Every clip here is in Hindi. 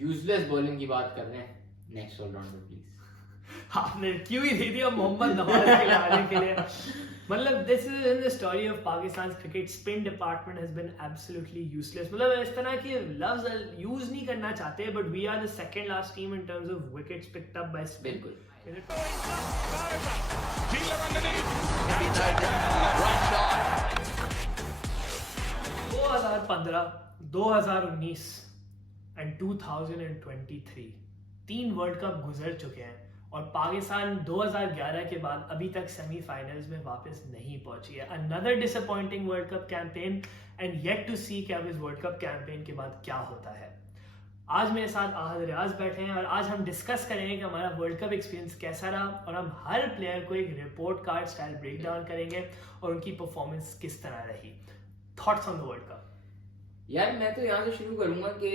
यूजलेस बॉलिंग की बात कर रहे हैं, नेक्स्ट ऑलराउंडर प्लीज। आपने क्यों ही दे दिया मोहम्मद नवाज खिलाने के लिए। मतलब this is in the story of Pakistan cricket, spin department has been absolutely useless. मतलब इस तरह के लफ्ज यूज नहीं करना चाहते, but we are the second last team in terms of wickets picked up by spin. बिल्कुल। 2015, 2019 एंड 2023 तीन वर्ल्ड कप गुजर चुके हैं और पाकिस्तान 2011 के बाद अभी तक सेमीफाइनल्स में वापस नहीं पहुंची है। Another disappointing world cup campaign and yet to see कि अब इस वर्ल्ड कप कैंपेन के बाद क्या होता है। आज मेरे साथ आहद रियाज बैठे हैं और आज हम डिस्कस करेंगे कि हमारा वर्ल्ड कप एक्सपीरियंस कैसा रहा और हम हर प्लेयर को एक report card style break down करेंगे और उनकी परफॉर्मेंस किस तरह रही। Thoughts on the world Cup. यार मैं तो यहाँ से शुरू करूंगा कि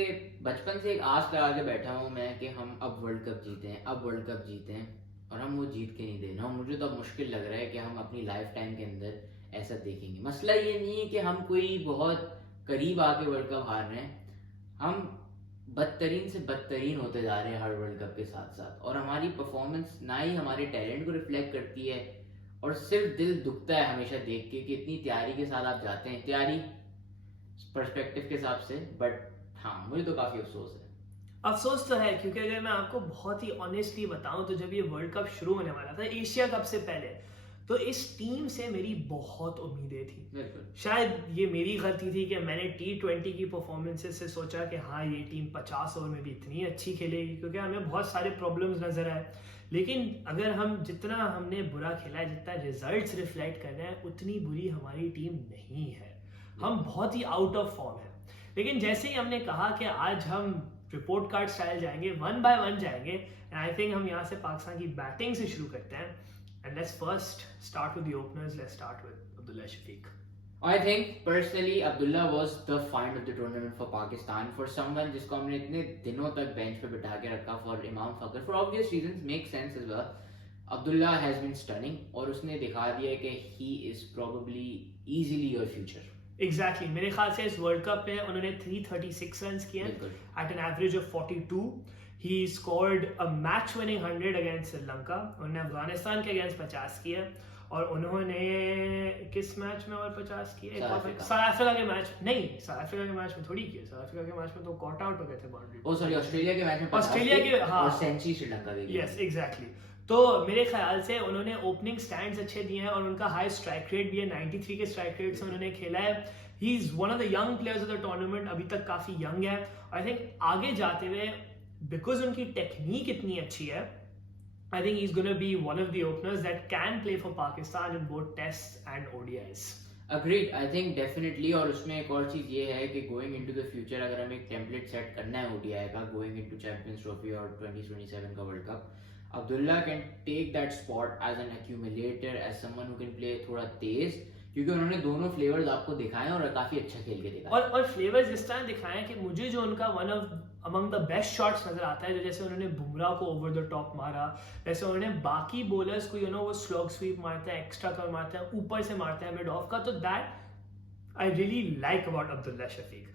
बचपन से एक आस लगा के बैठा हूँ मैं कि हम अब वर्ल्ड कप जीते हैं, अब वर्ल्ड कप जीते हैं, और हम वो जीत के नहीं दे रहे हैं। मुझे तो अब मुश्किल लग रहा है कि हम अपनी लाइफ टाइम के अंदर ऐसा देखेंगे। मसला ये नहीं है कि हम कोई बहुत करीब आके वर्ल्ड कप हार रहे हैं, हम बदतरीन से बदतरीन होते जा रहे हैं हर वर्ल्ड कप के साथ साथ, और हमारी परफॉर्मेंस ना ही हमारे टैलेंट को रिफ्लेक्ट करती है, और सिर्फ दिल दुखता है हमेशा देख के कि इतनी तैयारी के साथ आप जाते हैं, तैयारी पर्सपेक्टिव के हिसाब से, बट हाँ मुझे तो काफी अफसोस है। अफसोस तो है क्योंकि अगर मैं आपको बहुत ही ऑनेस्टली बताऊं तो जब ये वर्ल्ड कप शुरू होने वाला था एशिया कप से पहले, तो इस टीम से मेरी बहुत उम्मीदें थी। शायद ये मेरी गलती थी कि मैंने T20 की परफॉर्मेंसेस से सोचा कि हाँ ये टीम 50 ओवर में भी इतनी अच्छी खेलेगी, क्योंकि हमें बहुत सारे प्रॉब्लम्स नजर आए। लेकिन अगर हम जितना हमने बुरा खेला है, जितना रिजल्ट्स रिफ्लेक्ट कर रहे हैं, उतनी बुरी हमारी टीम नहीं है। हम बहुत ही आउट ऑफ फॉर्म है। लेकिन जैसे ही हमने कहा कि आज हम रिपोर्ट कार्ड स्टाइल जाएंगे, वन बाय वन जाएंगे, एंड आई थिंक हम यहाँ से पाकिस्तान की बैटिंग से शुरू करते हैं। And let's first start with the openers. Let's start with Abdullah Shafique. I think personally Abdullah was the find of the tournament for Pakistan, for someone जिसको हमने इतने दिनों तक बेंच पे बिठा के रखा for इमाम फखर, for obvious reasons, makes sense as well. Abdullah has been stunning और उसने दिखा दिया कि he is probably easily your future. Exactly. मेरे ख्याल से इस वर्ल्ड कप में उन्होंने 336 रन्स किए at an average of 42. He scored a match winning 100 against Sri Lanka. उन्होंने अफगानिस्तान के अगेंस्ट 50 किए और उन्होंने किस मैच में और 50 किए? साउथ अफ्रीका के मैच नहीं, साउथ अफ्रीका के मैच में थोड़ी किए। साउथ अफ्रीका के मैच में तो कॉट आउट हो गए थे बाउंड्री। ओ सॉरी, ऑस्ट्रेलिया के मैच में 50 ऑस्ट्रेलिया के, हाँ, और सेंचुरी श्रीलंका के। Yes exactly. तो मेरे ख्याल से उन्होंने ओपनिंग स्टैंड्स अच्छे दिए हैं और उनका हाई स्ट्राइक रेट भी है। 93 के स्ट्राइक रेट से उन्होंने खेला है। He is one of the young players of the tournament, अभी तक काफी यंग है। आई थिंक आगे जाते हुए बिकॉज उनकी टेक्निक इतनी अच्छी है, I think he's going to be one of the openers that can play for Pakistan in both tests and ODIs. Agreed, I think definitely। और उसमें एक और चीज ये है कि going into the future अगर हमें एक टेम्पलेट सेट करना है ODI का, going into Champions Trophy और 2027 का world cup, Abdullah can take that spot as an accumulator, as someone who can play थोड़ा तेज, क्योंकि उन्होंने दोनों फ्लेवर्स आपको दिखाए और काफी अच्छा खेल के दिखाया। और फ्लेवर्स इस तरह दिखाए कि मुझे जो उनका one of among the best shots नजर आता है, जो जैसे उन्होंने बुमराह को ओवर द टॉप मारा, जैसे उन्होंने बाकी बॉलर्स को वो स्लॉग स्वीप मारते हैं, एक्स्ट्रा कर मारते हैं, ऊपर से मारते हैं मिड ऑफ का, तो that I really like about Abdullah Shafique.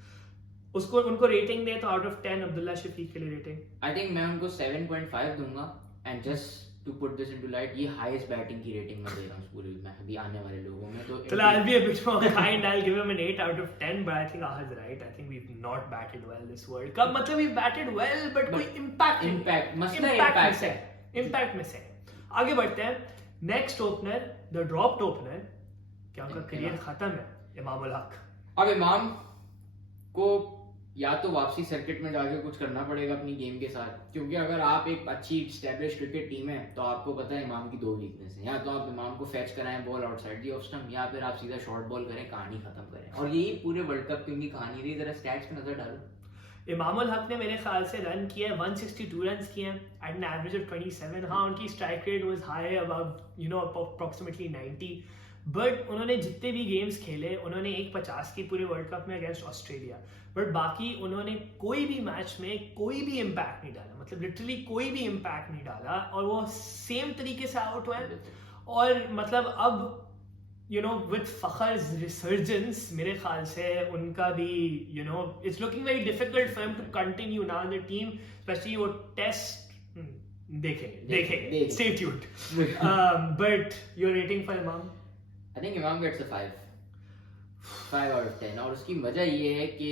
उसको उनको रेटिंग दे तो आउट ऑफ 10 अब्दुल्ला शफीक के लिए रेटिंग आई थिंक मैं उनको 7.5 दूंगा। And just to put this into light, ये हाईएस्ट बैटिंग की रेटिंग मैं दे रहा हूं पूरे में अभी आने वाले लोगों में। तो I'll be a bit more kind. I'll give him an 8 out of 10, but I think Ahad's right. I think we've not batted well this World Cup. मतलब we've batted well, but कोई impact मसला impact मिस है। आगे बढ़ते हैं। Next opener, the dropped opener, क्या उनका करियर खत्म है, इमाम उल हक। अब इमाम को या तो वापसी सर्किट में जाके कुछ करना पड़ेगा अपनी गेम के साथ, क्योंकि अगर आप एक अच्छी एस्टैब्लिश क्रिकेट टीम है तो आपको पता है इमाम की दो वीकनेस है। या तो आप इमाम को फैच कराएं ball outside the off stump, या फिर आप सीधा शॉर्ट बॉल करें, कहानी खत्म करें। और यही पूरे वर्ल्ड कप की उनकी कहानी रही। जरा स्टैट्स पे नजर डालो। इमाम उल हक ने मेरे ख्याल से रन किए 162 रन किए एट एन एवरेज ऑफ 27। हाँ, उनकी strike rate was high, about approximately 90, but उन्होंने जितने भी गेम्स खेले उन्होंने 150 की पूरे वर्ल्ड कप में अगेंस्ट ऑस्ट्रेलिया, बट बाकी उन्होंने कोई भी मैच में कोई भी इम्पैक्ट नहीं डाला, मतलब लिटरली कोई भी इम्पैक्ट नहीं डाला, और वो सेम तरीके से आउट हुए। और मतलब अब you know, with Fakhar's resurgence, मेरे ख्याल से उनका भी, you know, it's looking very difficult for him to continue now in the team, especially वो test देखेंगे. Stay tuned. But your rating for Imam? I think Imam gets a 5 out of 10. और उसकी वजह ये है कि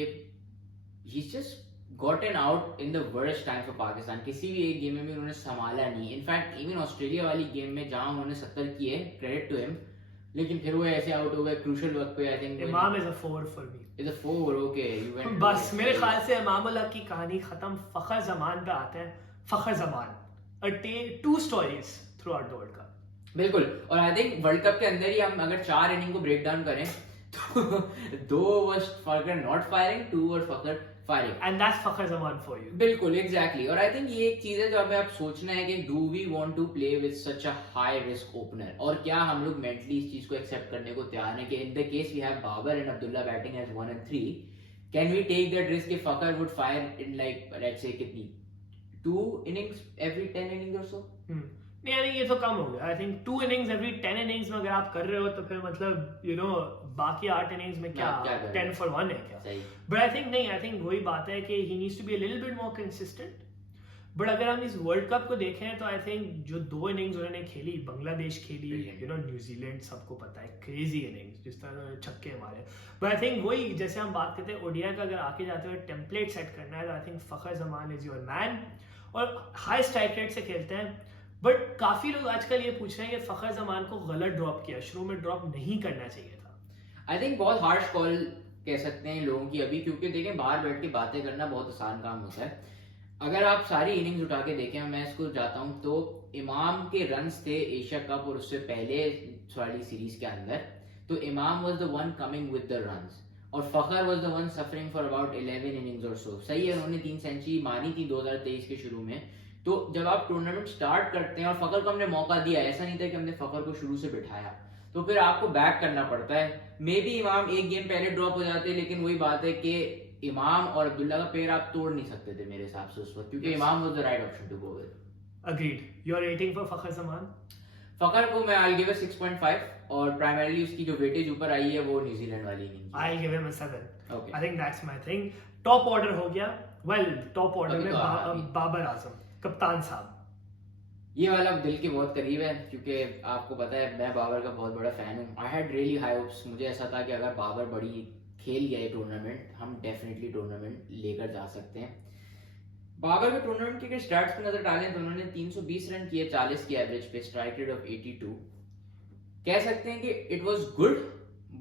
he's just gotten out in the worst time for Pakistan. किसी भी एक गेम में भी उन्होंने संभाला नहीं. इनफैक्ट इवन ऑस्ट्रेलिया वाली गेम में जहां उन्होंने 70 किए, क्रेडिट टू हिम, लेकिन फिर वो ऐसे आउट हो गए क्रूशियल वक्त पे. आई थिंक इमाम is a 4 for me. Is a 4. Okay, you went. बस मेरे ख्याल से इमाम उल्लाह की कहानी खत्म. फखर जमान पे आते हैं. Fakhar Zaman, a tale, 2 stories throughout the world cup. बिल्कुल. और आई थिंक वर्ल्ड कप के अंदर ही हम अगर 4 इनिंग को ब्रेक डाउन करें तो 2 was Fakhar not firing, 2 were Fakhar firing. And that's Fakhar Zaman for you. बिल्कुल, एग्जैक्टली. और आई थिंक ये एक चीज है जो हमें अब सोचना है कि do we want to play with such a high risk opener, और क्या हम लोग मेंटली इस चीज को एक्सेप्ट करने को तैयार हैं कि in the case we have Babar and Abdullah batting as 1 and 3, can we take that risk if Fakhar would fire in like let's say कितनी 2 innings every 10 innings or so? नहीं, आई थिंक ये तो कम हो गया. I think 2 innings every 10 innings में अगर आप कर रहे हो तो फिर मतलब यू नो बाकी 8 innings में क्या 10 for 1 है क्या? सही. बट आई थिंक नहीं, आई थिंक वही बात है कि he needs to be a little bit more consistent. But अगर हम इस वर्ल्ड कप को देखें तो आई थिंक जो 2 innings उन्होंने खेली, बांग्लादेश खेली, यू नो न्यूजीलैंड, सबको पता है क्रेजी innings जिस तरह उन्होंने छक्के मारे. बट आई थिंक वही जैसे हम बात करते हैं ओडीआई का, अगर आके जाते हुए टेम्पलेट सेट करना है तो I think Fakhar Zaman is your man. और हाई स्ट्राइक रेट से खेलते हैं. बट काफी लोग आजकल ये पूछ रहे हैं कि फखर जमान को गलत ड्रॉप किया, शुरू में ड्रॉप नहीं करना चाहिए था. आई थिंक बहुत हार्श कॉल कह सकते हैं लोगों की अभी, क्योंकि देखें बाहर बैठ के बातें करना बहुत आसान काम होता है. अगर आप सारी इनिंग्स उठा के देखें, मैं इसको जाता हूं तो इमाम के रन्स थे एशिया कप और उससे पहले वाली सीरीज के अंदर, तो Imam was the one coming with the runs और Fakhar was the one suffering for about 11 innings और सो. सही है, उन्होंने 3 सेंचुरी मारी थी 2023 के शुरू में. तो जब आप टूर्नामेंट स्टार्ट करते हैं और फखर को हमने मौका दिया, ऐसा नहीं था कि हमने फखर को शुरू से बिठाया, तो फिर आपको बैक करना पड़ता है. मे बी इमाम एक गेम पहले ड्रॉप हो जाते, लेकिन वही बात है कि इमाम और अब्दुल्ला का पेयर आप तोड़ नहीं सकते थे मेरे हिसाब से उस वक्त, क्योंकि Imam was the right option to go with. Agreed. Your rating for Fakhar Zaman? Fakhar को मैं आई गिव 6.5, और प्राइमरीली उसकी जो वेटेज ऊपर आई है वो न्यूजीलैंड वाली inning. I give him a 7. Okay, I think that's my thing. Top order हो गया. वेल, टॉप ऑर्डर में बाबर आजम, कप्तान साहब. ये वाला दिल के बहुत करीब है, क्योंकि आपको पता है मैं बाबर का बहुत बड़ा फैन हूँ. I had really high hopes. मुझे ऐसा था कि अगर बाबर बड़ी खेल गया ये टूर्नामेंट, हम डेफिनेटली टूर्नामेंट लेकर जा सकते हैं. बाबर के टूर्नामेंट के स्टैट्स पे नजर डालें तो उन्होंने 320 रन किए 40 की एवरेज पे, स्ट्राइक रेट ऑफ 82. कह सकते हैं कि it was good,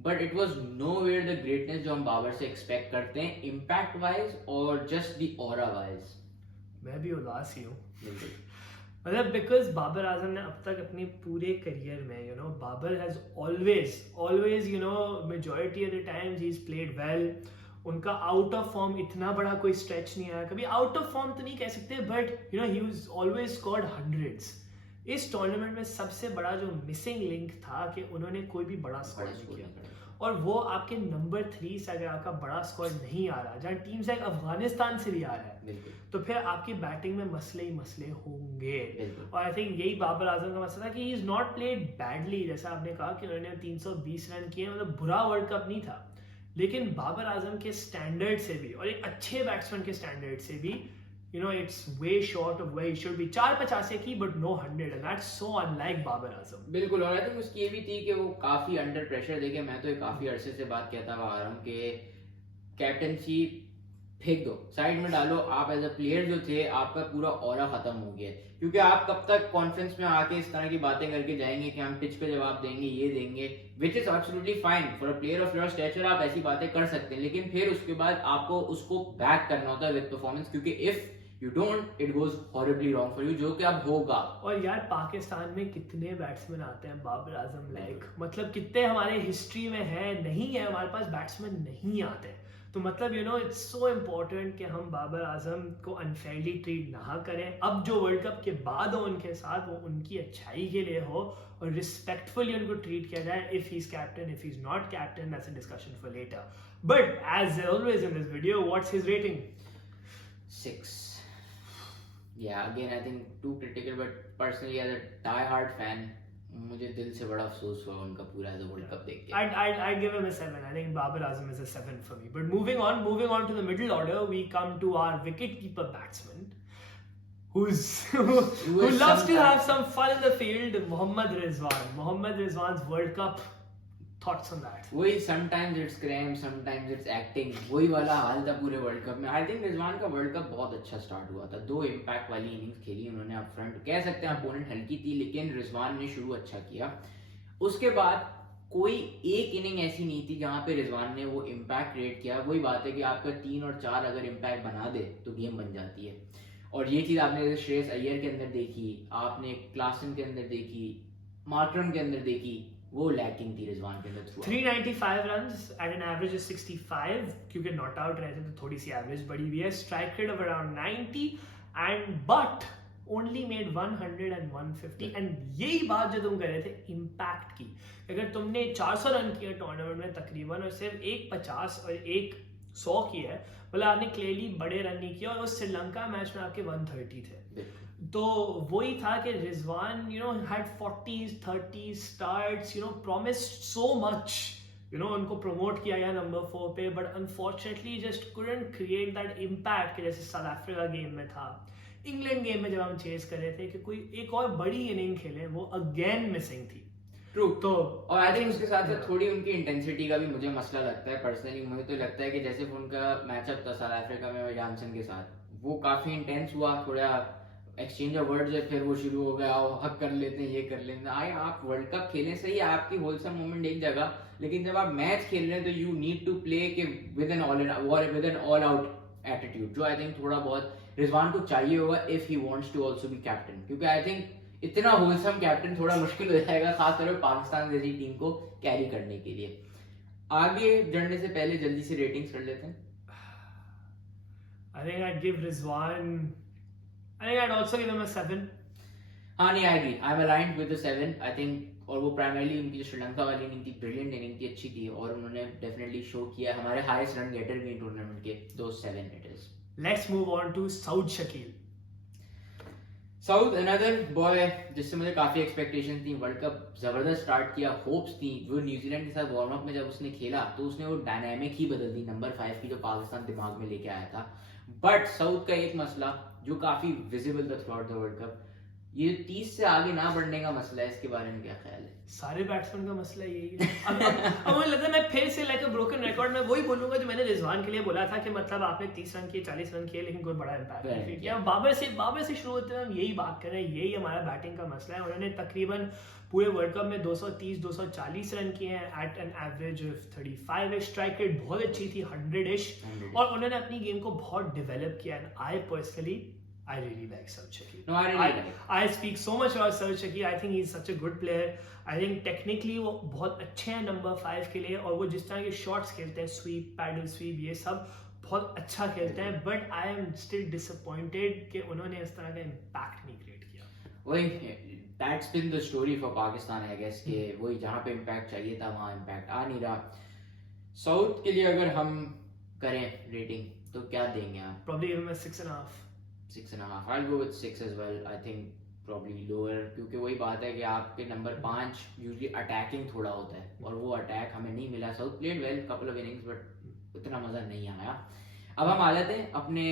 but it was nowhere the greatness जो हम बाबर से एक्सपेक्ट करते हैं, इम्पैक्ट वाइज और जस्ट द ऑरा वाइज. मैं भी उदास ही हूँ मतलब बिकॉज बाबर आजम ने अब तक अपने पूरे करियर में, you know, Babar has always you know majority of the times he is played well. उनका आउट ऑफ फॉर्म इतना बड़ा कोई स्ट्रेच नहीं आया कभी. आउट ऑफ फॉर्म तो नहीं कह सकते, but you know he was always scored hundreds. इस टूर्नामेंट में सबसे बड़ा जो मिसिंग लिंक था कि उन्होंने कोई भी बड़ा स्कोर नहीं किया, और वो आपके नंबर 3 से अगर आपका बड़ा स्कोर नहीं आ रहा, जहाँ टीम से अफगानिस्तान से भी आ रहा है, तो फिर आपकी बैटिंग में मसले ही मसले होंगे. और आई थिंक यही बाबर आजम का मसला था कि ही इज नॉट प्लेड बैडली. जैसा आपने कहा कि उन्होंने 320 रन किए, मतलब बुरा वर्ल्ड कप नहीं था, लेकिन बाबर आजम के स्टैंडर्ड से भी और एक अच्छे बैट्समैन के स्टैंडर्ड से भी, you know, it's way short of where he should be. 450 की but no 100, and that's so unlike Babar Azam. बिल्कुल. और आई थिंक उसकी ये भी थी कि वो काफी अंडर प्रेशर. देखिए मैं तो काफी अरसे से बात कहता हुआ आ रहा हूँ कि कैप्टनसी फेंक दो, साइड में डालो. आप एज अ प्लेयर जो थे, आपका पूरा ऑरा खत्म हो गया, क्योंकि आप कब तक कॉन्फ्रेंस में आके इस तरह की बातें करके जाएंगे कि हम पिच पे जवाब देंगे, ये देंगे, which is absolutely fine. For a player of your stature आप ऐसी बातें कर सकते हैं, लेकिन फिर उसके बाद आपको उसको बैक करना होता है विद परफॉर्मेंस, क्योंकि if you don't, it goes horribly wrong for you, जो कि अब होगा. और यार पाकिस्तान में कितने बैट्समैन आते हैं बाबर आजम लाइक, मतलब कितने हमारे हिस्ट्री में है, नहीं है हमारे पास बैट्समैन नहीं आते. तो मतलब you know it's so important कि हम बाबर आजम को अनफेयरली ट्रीट ना करें. अब जो वर्ल्ड कप के बाद हो उनके साथ, वो उनकी अच्छाई के लिए हो और रिस्पेक्टफुली उनको ट्रीट किया जाए. If he is captain, if he is not captain, that's a discussion for later. But as always in this video, what's his rating? 6. Yeah, again I think too critical, but personally as a die-hard fan, मुझे दिल से बड़ा अफसोस हुआ उनका पूरा वर्ल्ड कप देख के. I'd give him a 7. I think Babar Azam is a 7 for me. But moving on to the middle order, we come to our wicketkeeper batsman, who loves to have some fun in the field, Mohammad Rizwan. Mohammad Rizwan's World Cup, thoughts on that? वही sometimes it's crime, sometimes it's acting. वही वाला हाल था पूरे वर्ल्ड कप में. आई थिंक रिजवान का वर्ल्ड कप बहुत अच्छा स्टार्ट हुआ था. 2 इम्पैक्ट वाली इनिंग्स खेली उन्होंने अप फ्रंट. कह सकते हैं अपोनेंट हल्की थी, लेकिन रिजवान ने शुरू अच्छा किया. उसके बाद कोई एक इनिंग ऐसी नहीं थी जहां पे रिजवान ने वो इम्पैक्ट क्रिएट किया. वही बात है कि आपका 3 और 4 अगर इम्पैक्ट बना दे तो गेम बन जाती है. और ये चीज आपने श्रेयस अय्यर के अंदर देखी, आपने क्लासन के अंदर देखी, मार्करम के अंदर देखी. वो लैकिंग थी रिजवान के अंदर. 395 runs at an average of 65, क्योंकि नॉट आउट रहते तो थोड़ी सी एवरेज बढ़ी हुई है. Strike rate of around 90 and but only made 100 and 150. And यही बात जो तुम कह रहे थे इम्पैक्ट की, अगर तुमने 400 रन किया टूर्नामेंट में तकरीबन और सिर्फ एक 50 और एक 100 किया है, मतलब आपने क्लियरली बड़े रन नहीं किया. और उस श्रीलंका मैच में आपके 130 थे. तो वही था कि Rizwan had 40s 30s starts, promised so much, उनको प्रमोट किया गया नंबर 4 पे, but unfortunately just couldn't create that impact कि जैसे साउथ अफ्रीका गेम में था, इंग्लैंड गेम में जब हम चेस कर रहे थे कि कोई एक और बड़ी इनिंग खेले, वो अगेन मिसिंग थी. ट्रू. तो और आई थिंक उसके साथ साथ थोड़ी उनकी इंटेंसिटी का भी मुझे मसला लगता है. पर्सनली मुझे तो लगता है कि जैसे उनका मैचअप था साउथ अफ्रीका में जॉनसन के साथ, वो काफी इंटेंस हुआ. थोड़ा एक्सचेंज ऑफ वर्ड्स है, फिर वो शुरू हो गया हक कर लेते हैं, ये कर लेते हैं. आप वर्ल्ड कप खेलें, सही है आपकी होलसम मोमेंट एक जगह, लेकिन जब आप मैच खेल रहे हैं तो यू नीड टू प्ले के with an all out attitude, जो आई थिंक थोड़ा बहुत रिजवान को चाहिए होगा if he wants to also be captain. क्योंकि आई थिंक इतना होलसम कैप्टन थोड़ा मुश्किल हो जाएगा, खासतौर पर पाकिस्तान जैसी टीम को कैरी करने के लिए. आगे बढ़ने से पहले जल्दी से रेटिंग्स कर लेते हैं. I think I'd give Rizwan, I think I'd also give him a 7. हाँ नहीं, I agree, I am aligned with the 7. I think और वो प्राइमरली उनकी जो श्रीलंका वाली इनिंग थी, ब्रिलियंट इनिंग थी, अच्छी थी, और उन्होंने डेफिनेटली शो किया. हमारे हाईएस्ट रन गेटर भी टूर्नामेंट के, दो 7 it is. Let's move on to Saud Shakeel. Saud another boy जिससे मुझे काफी एक्सपेक्टेशन थी. वर्ल्ड कप जबरदस्त स्टार्ट किया, होप्स थी. वो न्यूजीलैंड के साथ वार्म अप में जब उसने खेला तो उसने वो डायनामिक ही बदल दी नंबर 5 की जो पाकिस्तान दिमाग में लेके आया था. बट साउथ का एक मसला जो काफी विजिबल था through out the world cup, ये 30 से आगे ना बढ़ने का मसला है. इसके बारे में क्या ख्याल है? सारे बैट्समैन का मसला यही है. अब मुझे लगता है मैं फिर से लाइक अ ब्रोकन रिकॉर्ड में वही बोलूंगा जो मैंने रिजवान के लिए बोला था कि मतलब आपने 30 रन किए, 40 रन किए, लेकिन कोई बड़ा इम्पैक्ट नहीं किया. बाबर से शुरू होते हैं हम यही बात कर रहे हैं, यही हमारा बैटिंग का मसला है. उन्होंने तकरीबन पूरे वर्ल्ड कप में 230-240 रन किए हैं at an average of 35. Strike rate बहुत अच्छी थी, 100-ish, और उन्होंने अपनी गेम को बहुत डेवलप किया. And I personally I really like Sarj Shakil. No, I really like. I speak so much about Sarj Shakil. I think he's such a good player. I think technically वो बहुत अच्छे हैं नंबर 5 के लिए, और वो जिस तरह के शॉट्स खेलते हैं, स्वीप, पैडल स्वीप, ये सब बहुत अच्छा खेलते हैं. But I am still disappointed कि उन्होंने इस तरह का इम्पैक्ट नहीं क्रिएट किया. वही that's been the story for Pakistan, I guess, कि वही जहाँ पे इम्पैक्ट चाहिए था वहाँ इम्पैक्ट आ नहीं रहा. साउथ के लिए अगर हम करें रेटिंग तो क्या देंगे आप? Probably give him a 6.5. 6.5. I'll go with 6 as well. I think probably lower, क्योंकि वही बात है कि आपके नंबर 5 यूजुअली अटैकिंग थोड़ा होता है, और वो अटैक हमें नहीं मिला. South played well couple of innings, but उतना मजा नहीं आया. अब हम आ जाते हैं अपने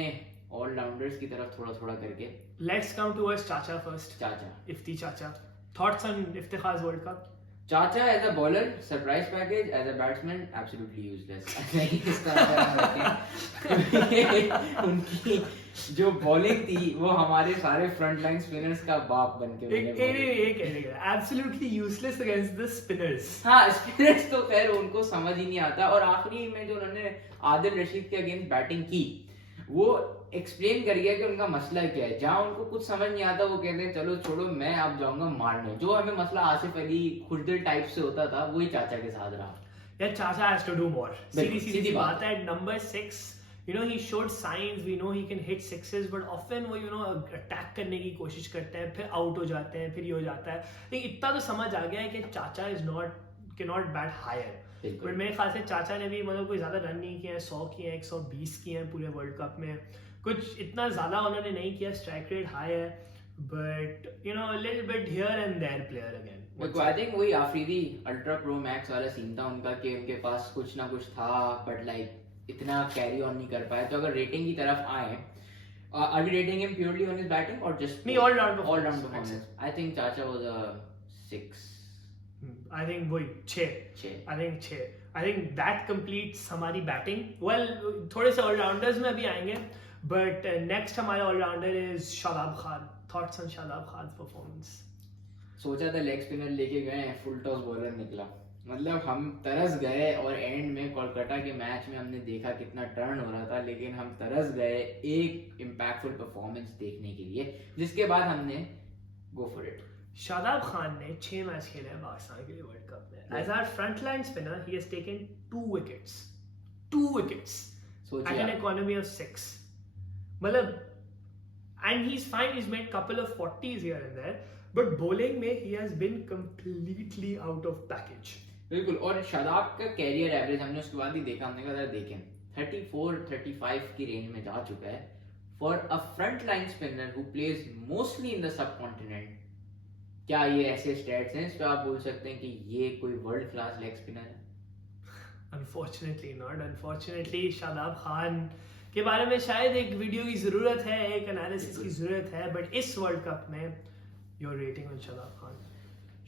ऑलराउंडर्स की तरफ थोड़ा थोड़ा करके. Let's come towards Chacha first. चाचा. Ifti Chacha. Thoughts on Iftikhar's World Cup? चाचा as a bowler surprise package, as a batsman absolutely useless. उनकी जो बॉलिंग थी वो हमारे सारे फ्रंट लाइन स्पिनर्स का बाप बनके absolutely useless against the spinners. हाँ, स्पिनर्स तो खैर उनको समझ ही नहीं आता. और आखिरी में जो उन्होंने आदिल रशीद के अगेंस्ट बैटिंग की, वो एक्सप्लेन कर गया कि उनका मसला क्या है. जहाँ उनको कुछ समझ नहीं आता वो कहते हैं चलो छोड़ो, मैं अब जाऊंगा मारने. जो हमें मसला आसिफ अली खुशदिल टाइप से होता था, वही चाचा के साथ रहा. Yeah, Chacha has to do more. सीधी बात है. Number 6, he showed signs. We know he can hit sixes, but often वो अटैक करने की कोशिश करते हैं, फिर आउट हो जाते हैं, फिर ये हो जाता है. लेकिन इतना तो समझ आ गया है कि चाचा cannot bat higher. बट मेरे ख्याल से चाचा ने भी मतलब कोई ज्यादा रन नहीं किए हैं. 100 किए हैं, 120 किए हैं पूरे वर्ल्ड कप में. कुछ इतना ज्यादा उन्होंने नहीं किया. स्ट्राइक रेट हाई है, but a little bit here and there player again. I think वही आफरीदी अल्ट्रा प्रो मैक्स वाला सीन था उनका कि उनके पास कुछ ना कुछ था बट लाइक इतना कैरी ऑन नहीं कर पाए. तो अगर रेटिंग की तरफ आए, are we rating him purely on his batting or just all round performance? I think Chacha was a 6. I think वही 6. I think that completes हमारी batting. Well, थोड़े से all-rounders में अभी आएंगे, but next हमारा all-rounder is Shadab Khan. Thoughts on Shadab Khan's performance? सोचा था लेग स्पिनर लेके गए, फुल टॉस बॉलर निकला. मतलब हम तरस गए और एंड में कोलकाता के मैच में हमने देखा कितना टर्न हो रहा था, लेकिन हम तरस गए एक इम्पैक्टफुल परफॉर्मेंस देखने के लिए, जिसके बाद हमने go for it. Shadab Khan ने 6 मैच खेले हैं पाकिस्तान के लिए वर्ल्ड कप में. As our frontline spinner, he has taken 2 wickets. 2 wickets. At an economy of 6. मतलब, and he's fine. He's made couple of 40s here and there, but bowling में he has been completely out of package. बिल्कुल. और शादाब का कैरियर एवरेज हमने उसके बाद ही देखा, हमने कहा देखें 34-35 की रेंज में जा चुका है. For a front line spinner who plays mostly in the subcontinent, क्या ये ऐसे स्टैट्स हैं इस पे आप बोल सकते हैं कि ये कोई वर्ल्ड क्लास लेग स्पिनर है? Unfortunately not. Unfortunately, Shadab Khan के बारे में शायद एक वीडियो की जरूरत है, एक एनालिसिस की जरूरत है, बट इस वर्ल्ड कप में your rating on Shadab Khan?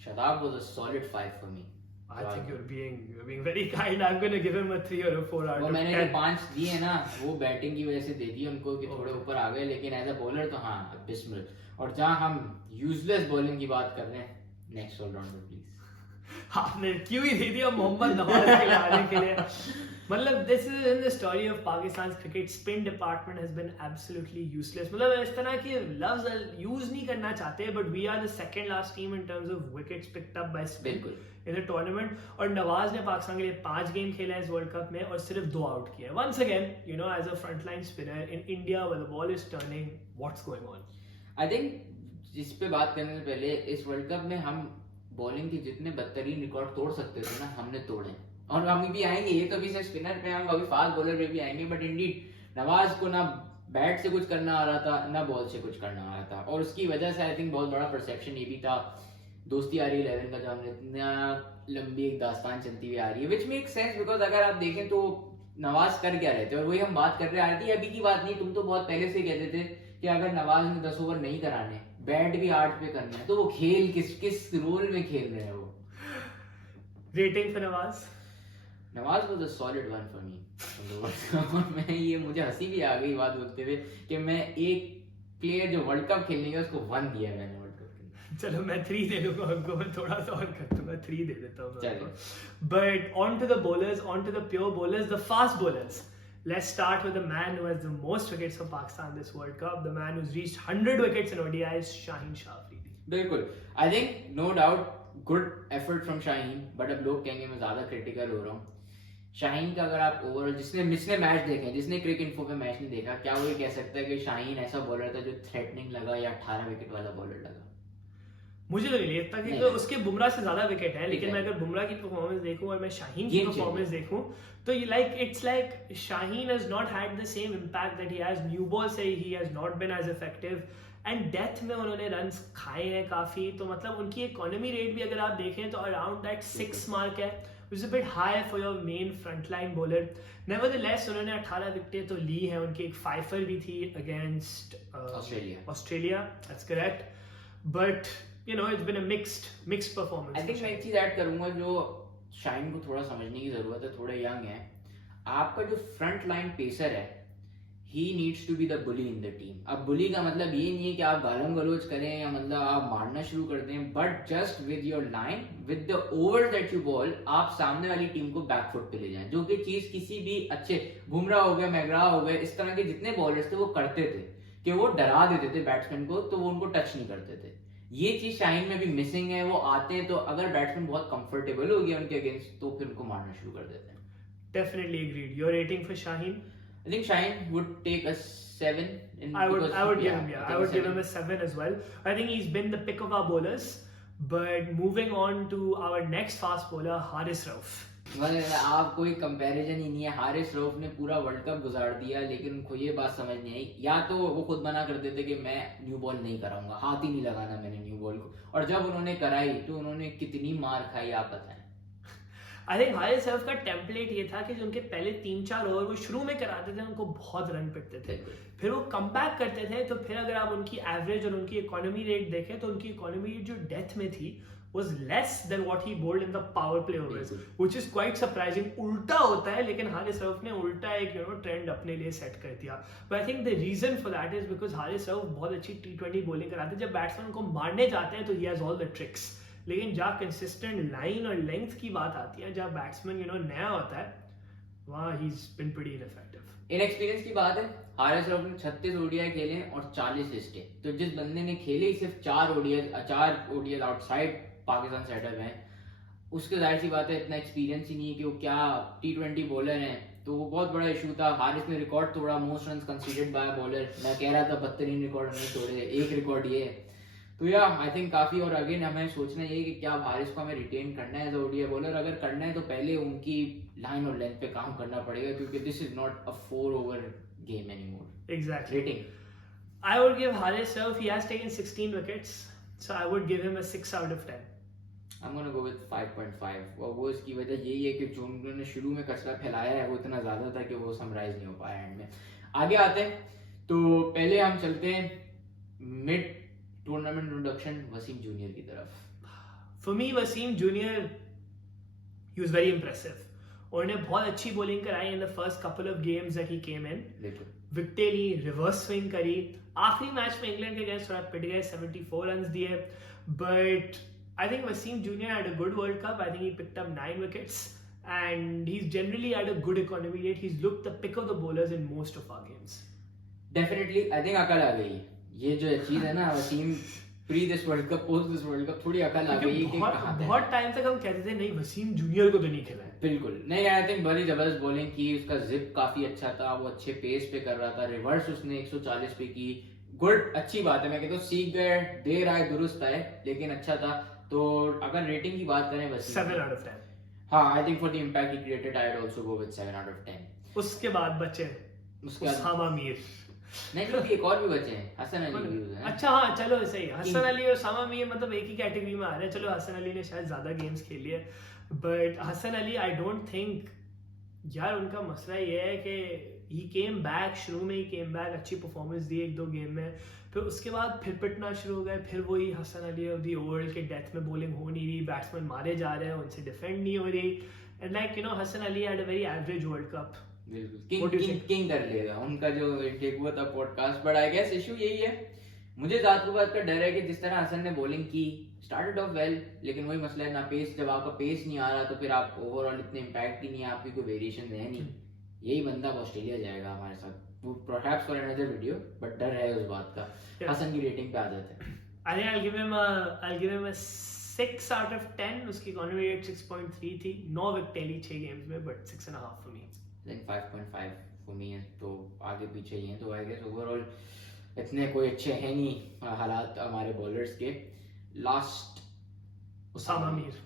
Shadab was a solid 5 for me. I think you're being very kind. I'm going to give him a 3 or a 4 out of 10. वो मैंने जो 5 दिए ना, वो बैटिंग की वजह से दे दिए उनको कि थोड़े ऊपर आ गए, लेकिन एज अ बॉलर तो हाँ बिस्मिल. और जहाँ हम यूजलेस बॉलिंग की बात कर रहे हैं, नेक्स्ट ऑलराउंडर प्लीज. आपने क्यों ही दे दिया मोहम्मद नवाज के लाने के लिए? मतलब this is in the story of Pakistan cricket. Spin department has been absolutely useless. मतलब इस तरह के लफ्ज यूज नहीं करना चाहते, but we are the second last team in terms of wickets picked up by spin in the tournament. और नवाज ने पाकिस्तान के लिए 5 गेम खेला है इस वर्ल्ड कप में और सिर्फ 2 आउट किए. Once again as a frontline spinner in India when the ball is turning, what's going on? I think इस पे बात करने से पहले, इस वर्ल्ड कप में हम बॉलिंग के जितने बदतरीन रिकॉर्ड तोड़ सकते थे ना, हमने तोड़े. और हम भी आएंगे, ये तो अभी सिर्फ स्पिनर पे, हम अभी फास्ट बॉलर पे भी आएंगे. बट इंडीड नवाज को ना बैट से कुछ करना आ रहा था, ना बॉल से कुछ करना आ रहा था, और उसकी वजह से आई थिंक बहुत बड़ा परसेप्शन ये भी था दोस्ती यारी 11 का, जो हमने इतना लंबी एक दास्तान चलती हुई आ रही है, विच मेक सेंस बिकॉज अगर आप देखें तो नवाज कर क्या रहे थे, और वही हम बात कर रहे आ रही थी. अभी की बात नहीं, तुम तो बहुत पहले से कहते थे कि अगर नवाज ने 10 ओवर नहीं कराने, बैट भी 8 पे करना है, तो वो खेल किस रोल में खेल रहे हैं वो? Rating for Nawaz? Nawaz was a solid 1 for me. मैं ये मुझे हंसी भी आ गई बात बोलते हुए कि मैं एक प्लेयर जो वर्ल्ड कप खेलने का उसको 1 दिया मैंने वर्ल्ड कप के. चलो मैं 3 दे दूंगा उनको, मैं थोड़ा सा और कर दूंगा, 3 दे देता हूँ. चलो, but on to the bowlers, on to the pure bowlers, the fast bowlers. Let's start with the man who has the most wickets for Pakistan this World Cup, the man who's reached 100 wickets in ODIs, Shaheen Shah Afridi. बिल्कुल. I think no doubt good effort from Shaheen, but अब लोग कहेंगे मैं ज्यादा क्रिटिकल हो रहा हूँ. शाहीन का अगर आप ओवरऑल जिसने मैच देखे, जिसने क्रिक इन्फो पे मैच नहीं देखा, क्या वो ये कह सकता है कि शाहीन ऐसा बॉलर था जो थ्रेटनिंग लगा या 18 विकेट वाला बॉलर लगा? मुझे तो नहीं लगता कि उसके बुमराह से ज्यादा विकेट है, लेकिन मैं अगर बुमराह की परफॉर्मेंस देखूं और मैं शाहीन की परफॉर्मेंस देखूं तो ये it's like Shaheen has not had the same impact that he has. New ball से he has not been as effective, and death में उन्होंने रन्स खाए हैं काफी. तो मतलब उनकी इकोनॉमी रेट भी अगर आप देखें तो अराउंड दैट 6 मार्क है, which is a bit high for your main frontline bowler. Nevertheless, उन्होंने 18 विकेटें तो ली हैं. उनकी एक फाइफर भी थी against Australia. That's correct. But it's been a mixed performance. I think मैं एक चीज ऐड करूंगा जो शाहीन को थोड़ा समझने की जरूरत है, थोड़ा यंग है. आपका जो फ्रंट लाइन पेसर है, he needs to be the bully in the team. अब bully का मतलब ये नहीं है कि आप गालम गलोच करें या मतलब आप मारना शुरू कर दें, but just with your line, with the overs that you ball, आप सामने वाली टीम को बैकफुट पे ले जाएं. जो कि चीज किसी भी अच्छे बुमराह हो गए, मैकग्रा हो गए, इस तरह के जितने बॉलर्स थे वो करते थे कि वो डरा देते थे बैट्समैन को, तो वो उनको टच नहीं करते थे. ये चीज शाहीन में भी मिसिंग है. वो आते हैं तो अगर बैट्समैन बहुत कंफर्टेबल हो गया उनके अगेंस्ट तो फिर उनको मारना शुरू कर देते हैं. Definitely agreed. Your rating for Shaheen? I think Shaheen would take a 7. I would give him a 7 as well. I think he's been the pick of our bowlers. But moving on to our next fast bowler, Haris Rauf. मतलब आप कोई कंपैरिजन ही नहीं है। हारिस रऊफ ने पूरा वर्ल्ड कप गुजार दिया, लेकिन उनको ये बात समझ नहीं आई। या तो वो खुद मना कर देते कि मैं न्यू बॉल नहीं कराऊंगा, हाथ ही नहीं लगाना मैंने न्यू बॉल को, और जब उन्होंने कराई तो उन्होंने कितनी मार खाई आप बताएं। आई थिंक हारिस रऊफ का टेम्पलेट ये था कि जो उनके पहले 3-4 ओवर वो शुरू में कराते थे उनको बहुत रन पिटते थे, फिर वो कम बैक करते थे। तो फिर अगर आप उनकी एवरेज और उनकी इकोनॉमी रेट देखें तो उनकी इकोनॉमी रेट जो डेथ में थी was less than what he bowled in the power play overs, which is quite surprising. उल्टा होता है, लेकिन हारिस रऊफ ने उल्टा एक ट्रेंड अपने लिए सेट कर दिया। But I think the reason for that is because Haris Rauf बहुत अच्छी T20 बॉलिंग कराते हैं। जब बैट्समैन को मारने जाते हैं तो he has all the tricks, लेकिन जहाँ कंसिस्टेंट लाइन और लेंथ की बात आती है, जहाँ बैट्समैन नया होता है, वहाँ he's been pretty ineffective. Inexperience की बात है। हारिस रऊफ ने 36 ओडीआई खेले और 40 लिस्टें, तो जिस बंदे ने खेले सिर्फ 4 ओडीआई आउटसाइड पाकिस्तान सेटअप है, उसके जाहिर सी बात है इतना एक्सपीरियंस ही नहीं है कि वो क्या T20 बॉलर हैं, तो वो बहुत बड़ा इशू था। हारिस ने रिकॉर्ड तोड़ा, most run considered bye bowler. मैं कह रहा था 72 रिकॉर्ड नहीं तोड़े, एक रिकॉर्ड ये है। तो या आई थिंक काफी, और अगेन हमें सोचना ये कि क्या हारिस को हमें रिटेन करना है एज ओडीआई बॉलर। अगर करना है तो पहले उनकी लाइन और लेंथ पे काम करना पड़ेगा, क्योंकि this is not a 4 over game anymore. Exactly. Rating. I would give Haris Rauf, he has taken 16 wickets, so I would give him a 6 out of 10. I'm gonna go with 5.5. और वो इसकी वजह यही है कि जो उन्होंने शुरू में कचरा फैलाया है वो इतना ज्यादा था कि वो समराइज नहीं हो पाया एंड में। आगे आते हैं तो पहले हम चलते हैं mid tournament introduction Waseem junior की तरफ। For me, Wasim Junior, he was very impressive. उन्होंने बहुत अच्छी बॉलिंग कराई in the first couple of games that he came in, विकेटें ली, रिवर्स स्विंग करी। आखिरी मैच में इंग्लैंड के अगेंस्ट थोड़ा पिट गए, 74 रन्स दिए, but I think Waseem junior had a good World Cup. I think he picked up 9 wickets and he's generally had a good economy rate. He's looked the pick of the bowlers in most of our games. Definitely, I think अकल आ गई। ये जो चीज है ना, Waseem pre this World Cup, post this World Cup, थोड़ी अकल आ गई कि बहुत टाइम तक हम कहते थे नहीं वसीम जूनियर को तो नहीं खेला है। बिल्कुल नहीं, आई थिंक बड़ी जबरदस्त बॉलिंग की, उसका जिप काफी अच्छा था, वो अच्छे पेस पे कर रहा था, रिवर्स उसने 140 पे की, गुड, अच्छी बात है। मैं कहता हूँ सीख गए, देर आए दुरुस्त आए, लेकिन अच्छा था। तो अगर रेटिंग की बात करें वसीम, 7 out of 10। हाँ, I think for the impact he created I would also go with 7 out of 10। उसके बाद बचे उसामा मीर, नहीं क्योंकि एक और भी बचे हैं, हसन अली भी है। अच्छा हाँ, चलो सही, हसन अली और उसामा मीर मतलब एक ही कैटेगरी में आ रहे हैं। चलो हसन अली ने शायद ज्यादा गेम्स खेली है, but Hasan Ali I don't think, यार उनका मसला ये है कि ही केम बैक, शुरू में ही केम बैक, अच्छी परफॉर्मेंस दी 1-2 गेम में, फिर उसके बाद फिर पिटना शुरू हो गए, फिर वही Hasan Ali of the old के डेथ में बॉलिंग हो नहीं रही, बैट्समैन मारे जा रहे हैं, उनसे डिफेंड नहीं हो रही, and like Hasan Ali had a very average World Cup. किंग कर लेगा उनका जो टेक हुआ था podcast, but I guess issue यही है। मुझे जात को बात का डर है कि जिस तरह हसन ने बॉलिंग की, स्टार्टेड ऑफ वेल, लेकिन वही मसला है ना, पेस, जब आपका पेस नहीं आ रहा तो फिर आप ओवरऑल इतने इम्पैक्ट ही नहीं है, आपकी कोई वेरिएशन है नहीं। यही बंदा ऑस्ट्रेलिया जाएगा हमारे साथ, वो perhaps for another video, but डर है उस बात का। हसन की रेटिंग पे आ जाते हैं। I think I'll give him a 6 out of 10। उसकी इकोनॉमी रेट 6.3 थी, 9 विकेट ली 6 गेम्स में, but 6.5 for me. I think 5.5 for me है, तो आगे पीछे ही हैं। तो आई गेस ओवरऑल इतने कोई अच्छे हैं नहीं हालात हमारे बॉलर्स के। लास्ट उसामा मीर,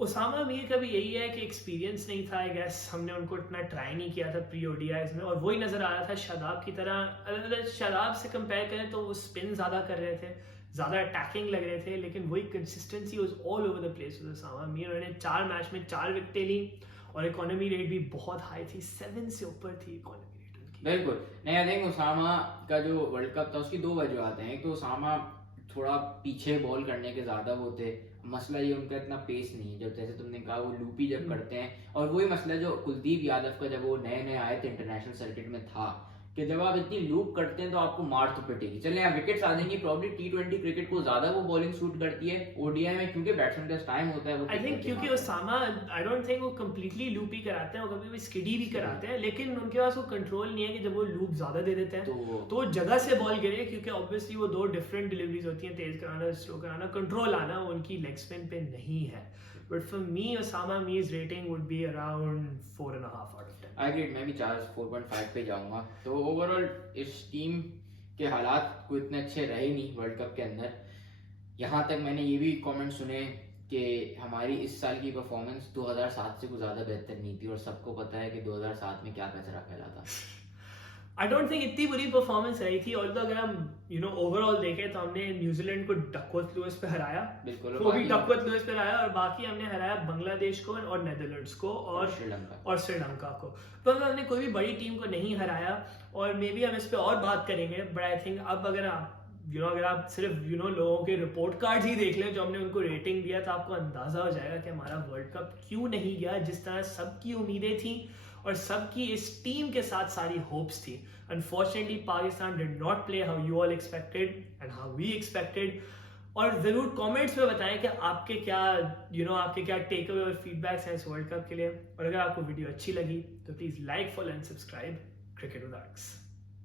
उसामा मीर का भी यही है कि एक्सपीरियंस नहीं था, आई गेस हमने उनको इतना ट्राई नहीं किया था प्री ओडीआईज में, और वही नजर आ रहा था शादाब की तरह। शादाब से कंपेयर करें तो वो स्पिन ज्यादा कर रहे थे, ज्यादा अटैकिंग लग रहे थे, लेकिन वही consistency was all over the place with Usama Mir. उन्होंने 4 मैच में 4 विकेटें ली और इकोनॉमी रेट भी बहुत हाई थी, 7 से ऊपर थी इकोनॉमी रेट उनकी। बिल्कुल नहीं, आई थिंक उसामा का जो वर्ल्ड कप था उसकी 2 वजह आते हैं। एक तो उसामा थोड़ा पीछे बॉल करने के ज्यादा वो थे, मसला ये उनका इतना पेस नहीं है, जब जैसे तुमने कहा वो लूपी जब करते हैं, और वही मसला जो कुलदीप यादव का जब वो नए आए थे इंटरनेशनल सर्किट में था, कि जब आप इतनी लूप करते हैं तो आपको मार तो पिटेगी। चले यहाँ विकेट्स आ जाएंगी, प्रॉब्ली T20 क्रिकेट को ज्यादा वो बॉलिंग सूट करती है, ओडीआई में क्योंकि बैट्समैन का टाइम होता है वो। आई थिंक क्योंकि उसामा, आई डोंट थिंक वो कंप्लीटली लूप ही कराते हैं, वो कभी भी स्किडी भी कराते हैं, लेकिन उनके पास वो कंट्रोल नहीं है कि जब वो लूप ज्यादा दे देते हैं तो जगह से बॉल गिरे, क्योंकि ऑब्वियसली वो 2 डिफरेंट डिलीवरीज होती हैं, तेज कराना, स्लो कराना, कंट्रोल आना उनकी लेग स्पिन पे नहीं है। But for me Usama Mir's rating would be around 4.5 out of 10। I agree, मैं भी 4.5 पे जाऊंगा। तो ओवरऑल इस टीम के हालात को इतने अच्छे रहे नहीं वर्ल्ड कप के अंदर। यहाँ तक मैंने ये भी कमेंट सुने कि हमारी इस साल की परफॉर्मेंस 2007 से कुछ ज़्यादा बेहतर नहीं थी, और सबको पता है कि 2007 में क्या कचरा फैला था। आई डोंट थिंक इतनी बुरी परफॉर्मेंस रही थी, और तो अगर हम ओवरऑल देखें तो हमने न्यूजीलैंड को डकवर्थ लुईस पे हराया, बिल्कुल, वो भी डकवर्थ लुईस पे हराया, और बाकी हमने हराया बांग्लादेश को और नेदरलैंड्स को और श्रीलंका को। तो हमने कोई भी बड़ी टीम को नहीं हराया, और मे बी हम इस पे और बात करेंगे, बट आई थिंक अब अगर आप अगर आप सिर्फ लोगों के रिपोर्ट कार्ड ही देख लें जो हमने उनको रेटिंग दिया, तो आपको अंदाजा हो जाएगा कि हमारा वर्ल्ड कप क्यों नहीं गया जिस तरह सबकी उम्मीदें थी और सबकी इस टीम के साथ सारी होप्स थी। Unfortunately Pakistan did not play how you all expected and how we expected. और जरूर कमेंट्स में बताएं कि आपके क्या आपके क्या टेक अवे और फीडबैक्स हैं इस वर्ल्ड कप के लिए। और अगर आपको वीडियो अच्छी लगी तो please like, follow and subscribe cricket with arcs.